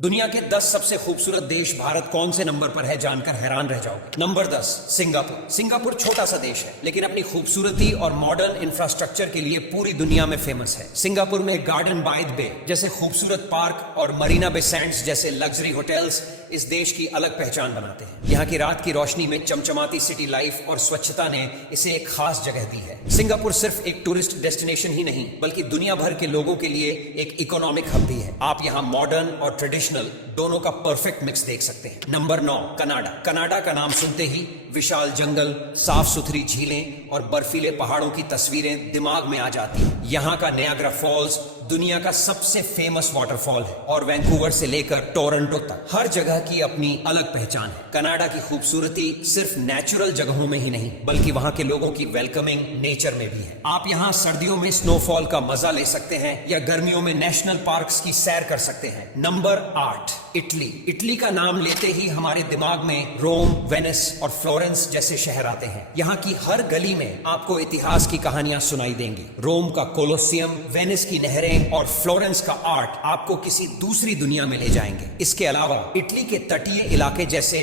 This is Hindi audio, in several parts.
दुनिया के 10 सबसे खूबसूरत देश भारत कौन से नंबर पर है जानकर हैरान रह जाओगे। Number 10 Singapore. सिंगापुर छोटा सा देश है लेकिन अपनी खूबसूरती और मॉडर्न इंफ्रास्ट्रक्चर के लिए पूरी दुनिया में फेमस है। सिंगापुर में गार्डन बाय द बे जैसे खूबसूरत पार्क और मरीना बे सैंड्स जैसे लग्जरी होटल्स इस देश की अलग पहचान बनाते हैं। यहाँ की रात की रोशनी में चमचमाती सिटी लाइफ और स्वच्छता ने इसे एक खास जगह दी है। सिंगापुर सिर्फ एक टूरिस्ट डेस्टिनेशन ही नहीं बल्कि दुनिया भर के लोगों के लिए एक इकोनॉमिक हब भी है। आप यहाँ मॉडर्न और ट्रेडिशनल दोनों का परफेक्ट मिक्स देख सकते हैं। Number 9 Canada. कनाडा का नाम सुनते ही विशाल जंगल, साफ सुथरी झीलें और बर्फीले पहाड़ों की तस्वीरें दिमाग में आ जाती हैं। यहाँ का नियाग्रा फॉल्स दुनिया का सबसे फेमस वाटरफॉल है और वैंकूवर से लेकर टोरंटो तक हर जगह की अपनी अलग पहचान है। कनाडा की खूबसूरती सिर्फ नेचुरल जगहों में ही नहीं बल्कि वहाँ के लोगों की वेलकमिंग नेचर में भी है। आप यहाँ सर्दियों में स्नोफॉल का मजा ले सकते हैं या गर्मियों में नेशनल पार्क्स की सैर कर सकते हैं। Number 8 Italy. इटली का नाम लेते ही हमारे दिमाग में रोम, वेनिस और फ्लोरेंस जैसे शहर आते हैं। यहाँ की हर गली में आपको इतिहास की कहानियां सुनाई देंगी। रोम का कोलोसियम, वेनिस की नहरें और फ्लोरेंस का आर्ट आपको किसी दूसरी दुनिया में ले जाएंगे। इसके अलावा इटली के तटीय इलाके जैसे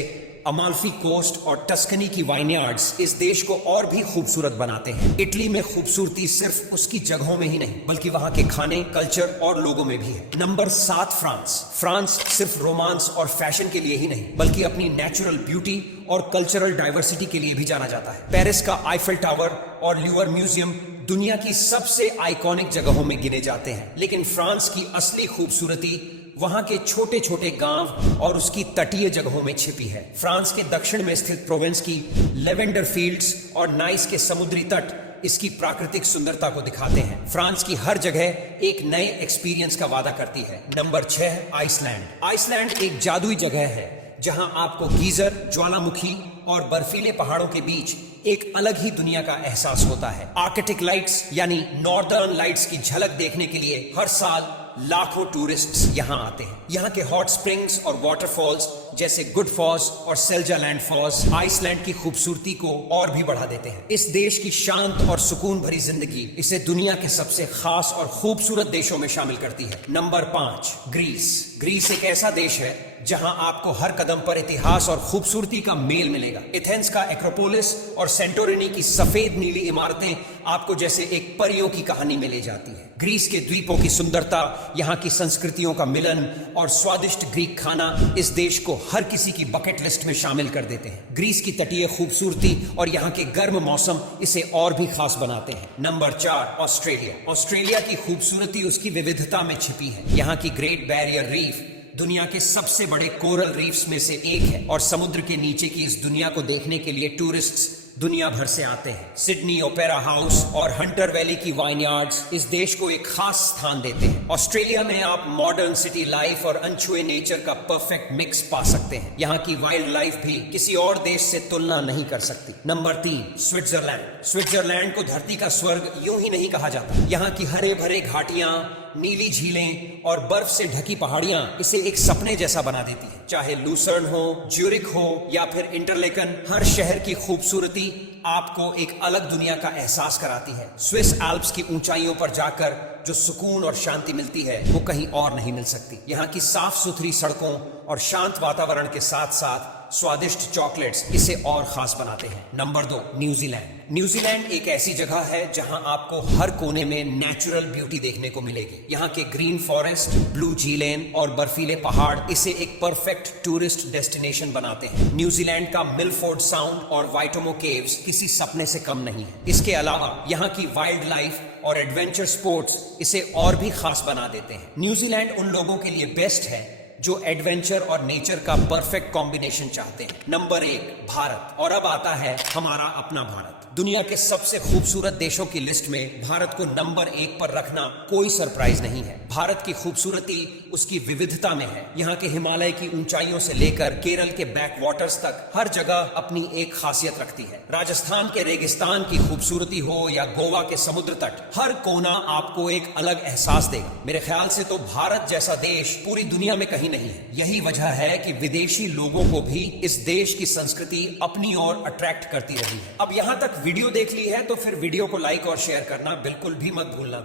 अमाल्फी कोस्ट और टस्कनी की वाइनयार्ड्स इस देश को और भी खूबसूरत बनाते हैं। इटली में खूबसूरती सिर्फ उसकी जगहों में ही नहीं बल्कि वहाँ के खाने, कल्चर और लोगों में भी है। Number 7 France. फ्रांस सिर्फ रोमांस और फैशन के लिए ही नहीं बल्कि अपनी नेचुरल ब्यूटी और कल्चरल डाइवर्सिटी के लिए भी जाना जाता है। पेरिस का आईफेल टावर और ल्यूवर म्यूजियम दुनिया की सबसे आइकॉनिक जगहों में गिने जाते हैं। लेकिन फ्रांस की असली खूबसूरती वहां के छोटे छोटे गांव और उसकी तटीय जगहों में छिपी है। फ्रांस के दक्षिण में स्थित प्रोवेंस की लेवेंडर फील्ड्स और नाइस के समुद्री तट इसकी प्राकृतिक सुंदरता को दिखाते हैं। फ्रांस की हर जगह एक नए एक्सपीरियंस का वादा करती है। Number 6 Iceland. आइसलैंड एक जादुई जगह है जहां आपको गीजर, ज्वालामुखी और बर्फीले पहाड़ों के बीच एक अलग ही दुनिया का एहसास होता है। आर्कटिक लाइट्स यानी नॉर्दर्न लाइट्स की झलक देखने के लिए हर साल लाखों टूरिस्ट्स यहाँ आते हैं। यहाँ के हॉट स्प्रिंग्स और वाटरफॉल्स जैसे गुड फॉल्स और सेल्जालैंड फॉल्स आइसलैंड की खूबसूरती को और भी बढ़ा देते हैं। इस देश की शांत और सुकून भरी जिंदगी इसे दुनिया के सबसे खास और खूबसूरत देशों में शामिल करती है। Number 5 Greece. ग्रीस एक ऐसा देश है जहां आपको हर कदम पर इतिहास और खूबसूरती का मेल मिलेगा। एथेंस का एक्रोपोलिस और सेंटोरिनी की सफेद नीली इमारतें आपको जैसे एक परियों की कहानी में ले जाती है। ग्रीस के द्वीपों की सुंदरता, यहाँ की संस्कृतियों का मिलन और स्वादिष्ट ग्रीक खाना इस देश को हर किसी की बकेट लिस्ट में शामिल कर देते हैं। ग्रीस की तटीय खूबसूरती और यहाँ के गर्म मौसम इसे और भी खास बनाते हैं। Number 4 Australia. ऑस्ट्रेलिया की खूबसूरती उसकी विविधता में छिपी है। यहाँ की ग्रेट बैरियर रीफ दुनिया के सबसे बड़े कोरल रीफ्स में से एक है और समुद्र के नीचे की इस दुनिया को देखने के लिए टूरिस्ट्स दुनिया भर से आते हैं। सिडनी ओपेरा हाउस और हंटर वैली की वाइनयार्ड्स इस देश को एक खास स्थान देते हैं। ऑस्ट्रेलिया में आप मॉडर्न सिटी लाइफ और अनछुए नेचर का परफेक्ट मिक्स पा सकते हैं। यहाँ की वाइल्ड लाइफ भी किसी और देश से तुलना नहीं कर सकती। Number 3 Switzerland. स्विट्जरलैंड को धरती का स्वर्ग यूं ही नहीं कहा जाता। यहाँ की हरे भरे घाटियां, नीली झीलें और बर्फ से ढकी पहाड़ियां इसे एक सपने जैसा बना देती है। चाहे लूसर्न हो, ज्यूरिख हो या फिर इंटरलेकन, हर शहर की खूबसूरती आपको एक अलग दुनिया का एहसास कराती है। स्विस एल्प्स की ऊंचाइयों पर जाकर जो सुकून और शांति मिलती है वो कहीं और नहीं मिल सकती। यहाँ की साफ सुथरी सड़कों और शांत वातावरण के साथ साथ स्वादिष्ट चॉकलेट्स इसे और खास बनाते हैं। Number 2 New Zealand. न्यूजीलैंड एक ऐसी जगह है जहां आपको हर कोने में नेचुरल ब्यूटी देखने को मिलेगी। यहाँ के ग्रीन फॉरेस्ट, ब्लू झीलें और बर्फीले पहाड़ इसे एक परफेक्ट टूरिस्ट डेस्टिनेशन बनाते हैं। न्यूजीलैंड का मिलफोर्ड साउंड और वाइटोमो केव्स किसी सपने से कम नहीं है। इसके अलावा यहाँ की वाइल्ड लाइफ और एडवेंचर स्पोर्ट्स इसे और भी खास बना देते हैं। न्यूजीलैंड उन लोगों के लिए बेस्ट है जो एडवेंचर और नेचर का परफेक्ट कॉम्बिनेशन चाहते हैं। नंबर 1 भारत। और अब आता है हमारा अपना भारत। दुनिया के सबसे खूबसूरत देशों की लिस्ट में भारत को नंबर 1 पर रखना कोई सरप्राइज नहीं है। भारत की खूबसूरती उसकी विविधता में है। यहाँ के हिमालय की ऊंचाइयों से लेकर केरल के बैक वाटर्स तक हर जगह अपनी एक खासियत रखती है। राजस्थान के रेगिस्तान की खूबसूरती हो या गोवा के समुद्र तट, हर कोना आपको एक अलग एहसास देगा। मेरे ख्याल से तो भारत जैसा देश पूरी दुनिया में कहीं नहीं है। यही वजह है कि विदेशी लोगों को भी इस देश की संस्कृति अपनी ओर अट्रैक्ट करती रही है। अब यहाँ तक वीडियो देख ली है तो फिर वीडियो को लाइक और शेयर करना बिल्कुल भी मत भूलना।